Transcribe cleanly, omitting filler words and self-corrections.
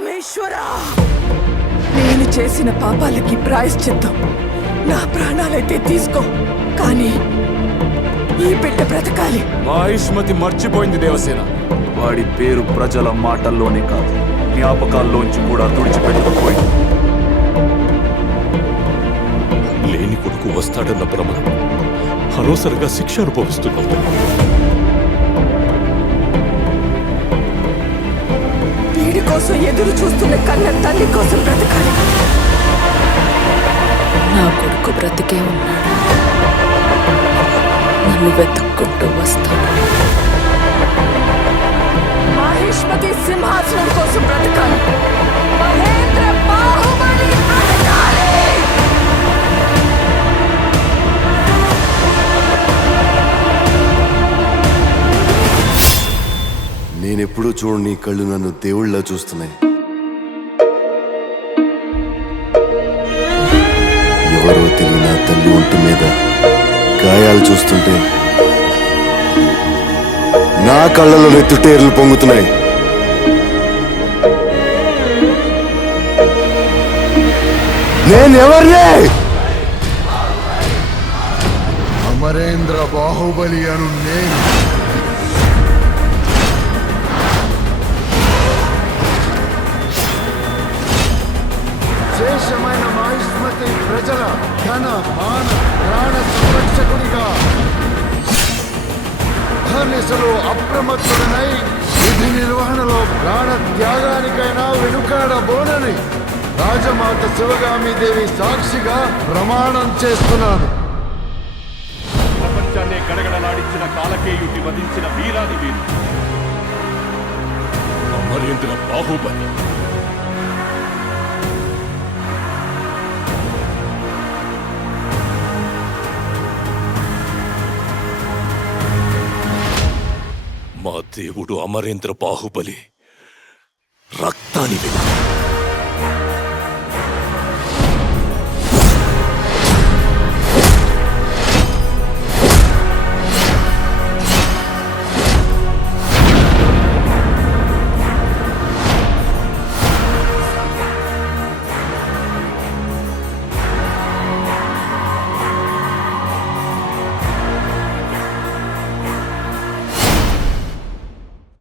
పరమేశ్వరా, నేను చేసిన పాపాలకి ప్రాయశ్చిత్తం నా ప్రాణాలైతే తీసుకో, కానీ ఈ బిడ్డ బ్రతకాలి. మహిష్మతి మర్చిపోయింది దేవసేన. వాడి పేరు ప్రజల మాటల్లోనే కాదు, జ్ఞాపకాల్లోంచి కూడా తుడిచిపెట్టుకుపోయింది. లేని కొడుకు వస్తాడన్న భ్రమ అనవసరంగా శిక్ష అనుభవిస్తున్నావు. వీడి కోసం ఎదురు చూస్తున్న కన్న తల్లి కోసం బ్రతకాలి. నా కొడుకు బ్రతికే ఉన్నాడు, నన్ను వెతుక్కుంటూ వస్తాడు. మహిష్మతి సింహాసనం కోసం బ్రతకాలి. మహేంద్ర బాహుబలి బ్రతకాలి. నేనెప్పుడూ చూడని కళ్ళు నన్ను దేవుళ్ళ చూస్తున్నాయి. ఎవరో తెలియని తల్లి ఒంటి మీద గాయాలు చూస్తుంటే నా కళ్ళలో నెత్తుటేర్లు పొంగుతున్నాయి. నేనెవర్నే? అమరేంద్ర బాహుబలి అను నేను. శేషమైన మహిష్మతి ప్రజల ధన మాన ప్రాణ సంరక్షకుడిగా ధనిసలో అప్రమత్తుడనై విధి నిర్వహణలో ప్రాణ త్యాగానికైనా వెనుకాడబోనని రాజమాత శివగామి దేవి సాక్షిగా ప్రమాణం చేస్తున్నాను. ప్రపంచాన్ని గడగడలాడించిన కాలకేయుడిని వధించిన వీరాది వీరు అమరేంద్ర బాహుబలి. మా దేవుడు అమరేంద్ర బాహుబలి రక్తాన్ని